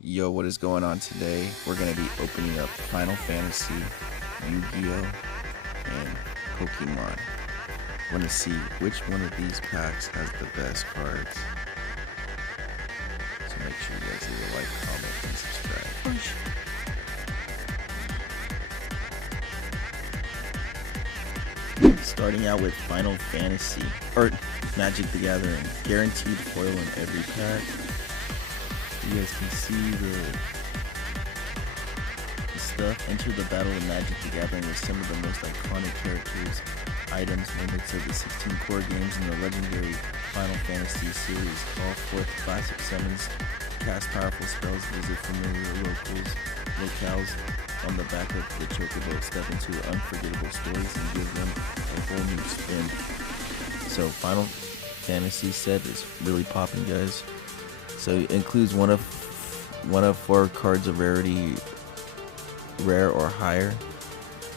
Yo, what is going on today? We're going to be opening up Final Fantasy, Yu-Gi-Oh, and Pokemon. We're going to see which one of these packs has the best cards. So make sure you guys leave a like, comment, and subscribe. Starting out with Final Fantasy, or Magic the Gathering. Guaranteed foil in every pack. You guys can see the stuff. Enter the battle of Magic the Gathering with some of the most iconic characters, items, moments of the 16 core games in the legendary Final Fantasy series. Call forth classic summons, cast powerful spells, visit familiar locales on the back of the Chocobo, step into unforgettable stories and give them a whole new spin. So Final Fantasy set is really popping, guys. So it includes one of 4 cards of rarity, rare or higher,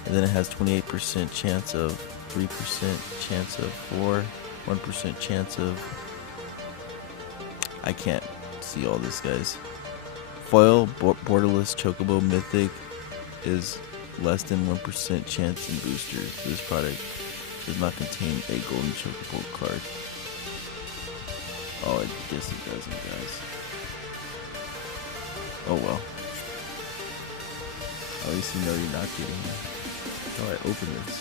and then it has 28% chance of 3% chance of 4, 1% chance of, I can't see all this, guys. Foil borderless Chocobo Mythic is less than 1% chance in boosters. This product does not contain a golden Chocobo card. Oh, I guess it doesn't, guys. Oh well. At least you know you're not getting it. How do I open this?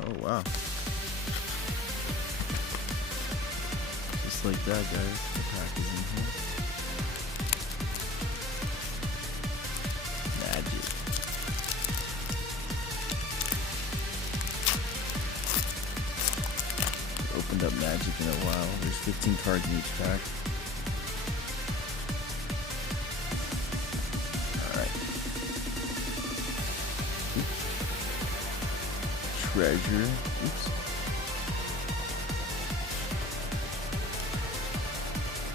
Oh wow. Just like that, guys. The pack is in here. Magic. Opened up Magic in a while. There's 15 cards in each pack. Alright. Treasure. Oops.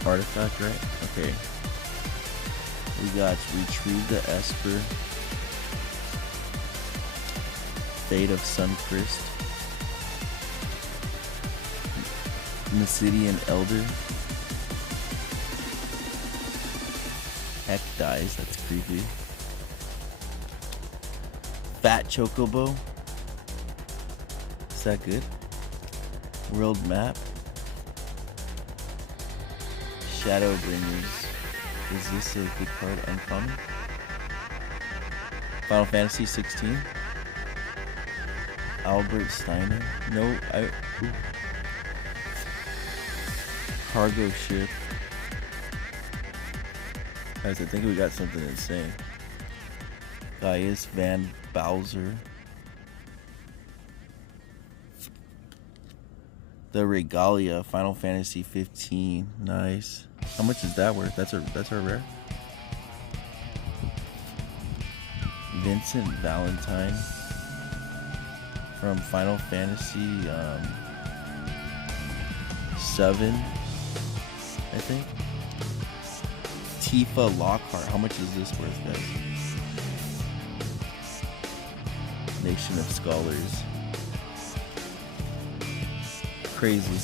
Artifact, right? Okay. We got Retrieve the Esper, Fate of Suncrist, Mesidian Elder, Heck Dies, that's creepy, Fat Chocobo, is that good? World Map, Shadowbringers. Is this a good card? Uncommon? Final Fantasy 16. Albert Steiner. No, Cargo Ship. Guys, I think we got something insane. Gaius Van Bowser. The Regalia. Final Fantasy 15. Nice. How much is that worth? That's a rare. Vincent Valentine from Final Fantasy 7, I think. Tifa Lockhart. How much is this worth, guys? Nation of Scholars. Crazy.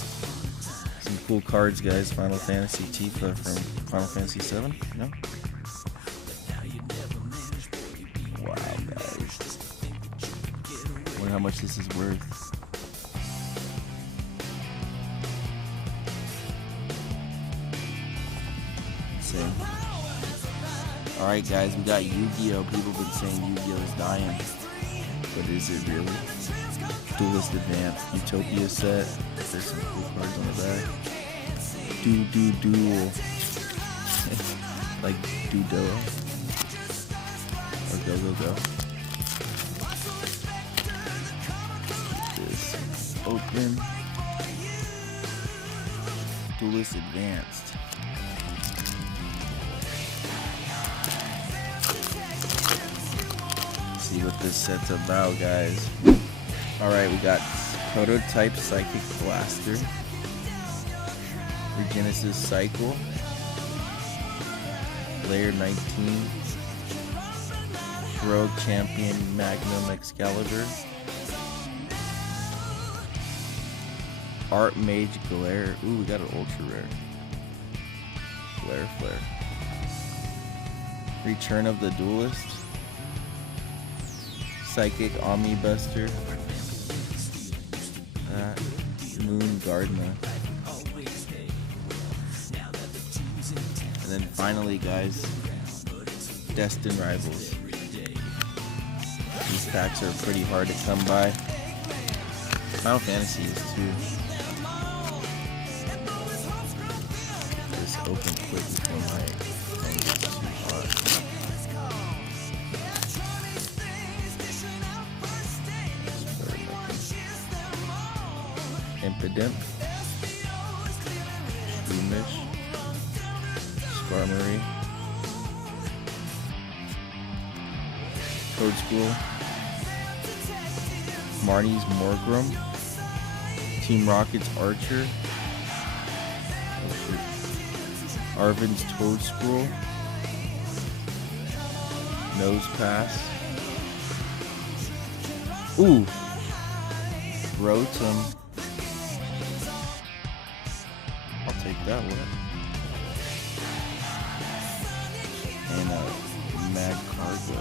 Some cool cards, guys. Final Fantasy Tifa from Final Fantasy 7. No? Wow, guys. Wonder how much this is worth. Insane. Alright, guys. We got Yu-Gi-Oh! People have been saying Yu-Gi-Oh! Is dying. But is it really? Duelist Advance. Utopia set. There's some cool cards on the back. Duel. Like Duo. Or go. Get this open. Duelist Advanced. See what this set's about, guys. Alright, we got Prototype Psychic Blaster, Regenesis Cycle, Layer 19, Rogue Champion Magnum Excalibur, Art Mage Glare. Ooh, we got an ultra rare. Glare Flare. Return of the Duelist. Psychic Omnibuster. Moon Gardner. And then finally, guys, Destin Rivals. These packs are pretty hard to come by. Final Fantasy is too. Just open quick before my phone gets too hot. Impidimp, Shroomish, Skarmory, Toadspool, Marnie's Morgrim, Team Rocket's Archer, Arvin's Toadspool, Nose Pass, ooh, Rotom. I'll take that one. And Mad Cargo.